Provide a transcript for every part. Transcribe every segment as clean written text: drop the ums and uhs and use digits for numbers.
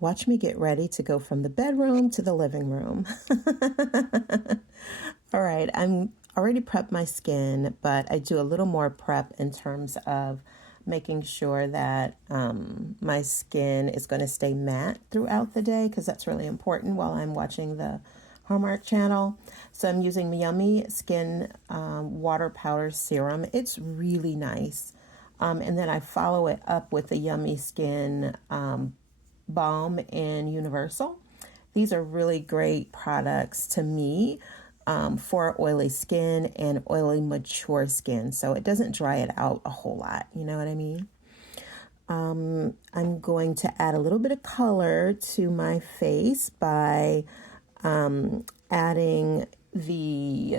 Watch me get ready to go from the bedroom to the living room. All right, I'm already prepped my skin, but I do a little more prep in terms of making sure that my skin is going to stay matte throughout the day, because that's really important while I'm watching the Hallmark Channel. So I'm using Yummy Skin Water Powder Serum. It's really nice. And then I follow it up with the Yummy Skin Balm in Universal. These are really great products to me for oily skin and oily mature skin. So it doesn't dry it out a whole lot. You know what I mean? I'm going to add a little bit of color to my face by adding the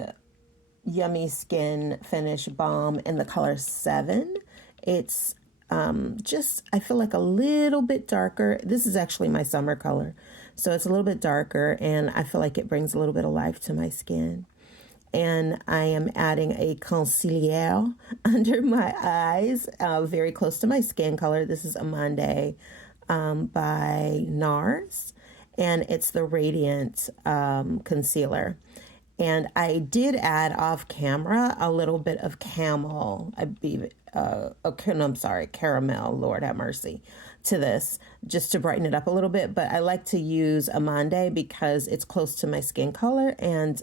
Yummy Skin Finish Balm in the color 7. It's just, I feel like a little bit darker. This is actually my summer color. So it's a little bit darker, and I feel like it brings a little bit of life to my skin. And I am adding a concealer under my eyes, very close to my skin color. This is Amande by NARS, and it's the Radiant concealer. And I did add off camera a little bit of caramel, Lord have mercy, to this, just to brighten it up a little bit. But I like to use Amande because it's close to my skin color, and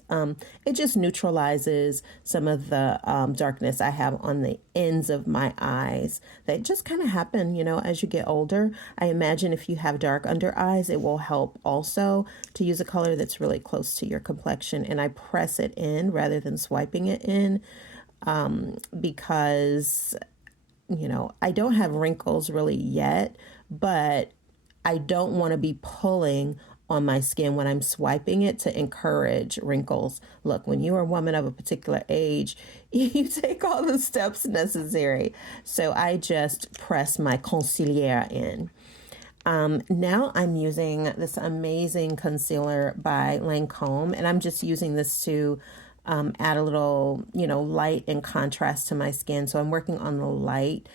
it just neutralizes some of the darkness I have on the ends of my eyes that just kind of happen, you know, as you get older. I imagine if you have dark under eyes, it will help also to use a color that's really close to your complexion. And I press it in rather than swiping it in because, you know, I don't have wrinkles really yet, but I don't want to be pulling on my skin when I'm swiping it to encourage wrinkles. Look, when you're a woman of a particular age, you take all the steps necessary. So I just press my concealer in. Now I'm using this amazing concealer by Lancome, and I'm just using this to add a little, you know, light and contrast to my skin. So I'm working on the light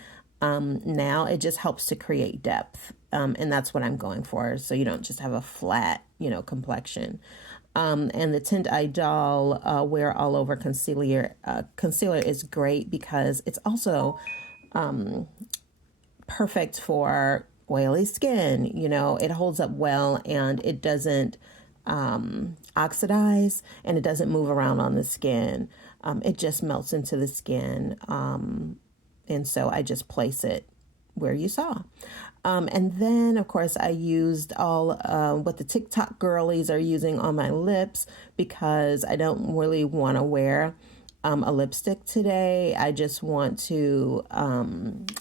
now. It just helps to create depth. And that's what I'm going for. So you don't just have a flat, you know, complexion. And the Tint Idol Wear All Over concealer is great because it's also perfect for oily skin. You know, it holds up well, and it doesn't oxidize, and it doesn't move around on the skin. It just melts into the skin. And so I just place it where you saw. And then, of course, I used all what the TikTok girlies are using on my lips because I don't really want to wear a lipstick today. I just want to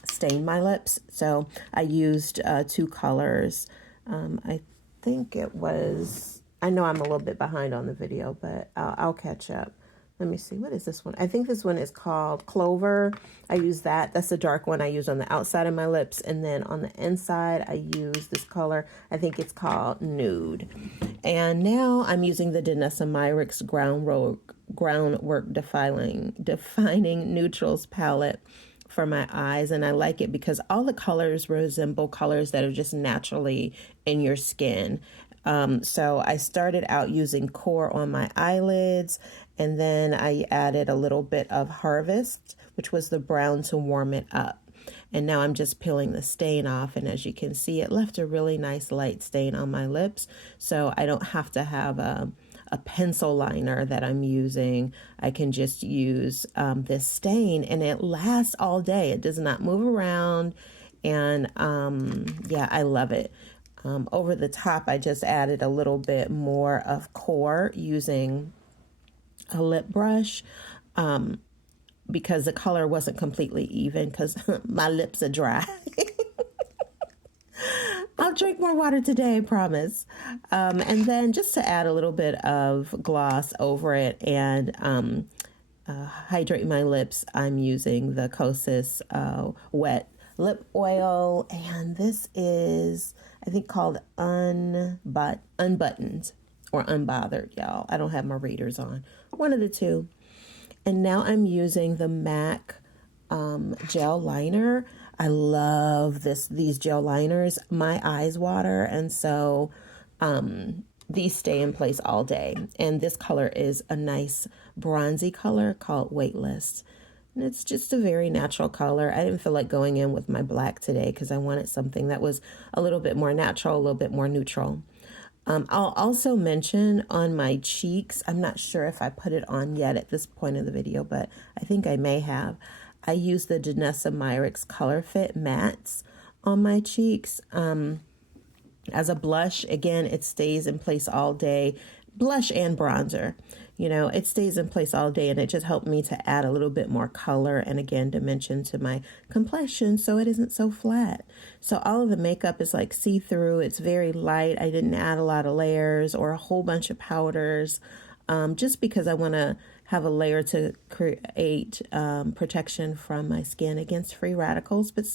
stain my lips. So I used 2 colors. I think it was, I know I'm a little bit behind on the video, but I'll catch up. Let me see. What is this one? I think this one is called Clover. I use that. That's the dark one I use on the outside of my lips. And then on the inside, I use this color. I think it's called Nude. And now I'm using the Danessa Myricks Groundwork Defining Neutrals palette for my eyes. And I like it because all the colors resemble colors that are just naturally in your skin. So I started out using Core on my eyelids, and then I added a little bit of Harvest, which was the brown to warm it up. And now I'm just peeling the stain off, and as you can see, it left a really nice light stain on my lips, so I don't have to have a pencil liner that I'm using. I can just use this stain, and it lasts all day. It does not move around, and yeah, I love it. Over the top, I just added a little bit more of Core using a lip brush because the color wasn't completely even because my lips are dry. I'll drink more water today, I promise. And then just to add a little bit of gloss over it and hydrate my lips, I'm using the Kosas Wet Lip Oil. And this is, I think, called Unbuttoned or Unbothered, y'all. I don't have my readers on. One of the two. And now I'm using the MAC gel liner. I love these gel liners. My eyes water, and so these stay in place all day. And this color is a nice bronzy color called Weightless. And it's just a very natural color. I didn't feel like going in with my black today because I wanted something that was a little bit more natural, a little bit more neutral. I'll also mention on my cheeks, I'm not sure if I put it on yet at this point in the video, but I think I may have. I use the Danessa Myricks Color Fit Mattes on my cheeks. As a blush, again, it stays in place all day. Blush and bronzer, it stays in place all day, and it just helped me to add a little bit more color and, again, dimension to my complexion so it isn't so flat. So all of the makeup is like see-through. It's very light. I didn't add a lot of layers or a whole bunch of powders, just because I want to have a layer to create protection from my skin against free radicals, but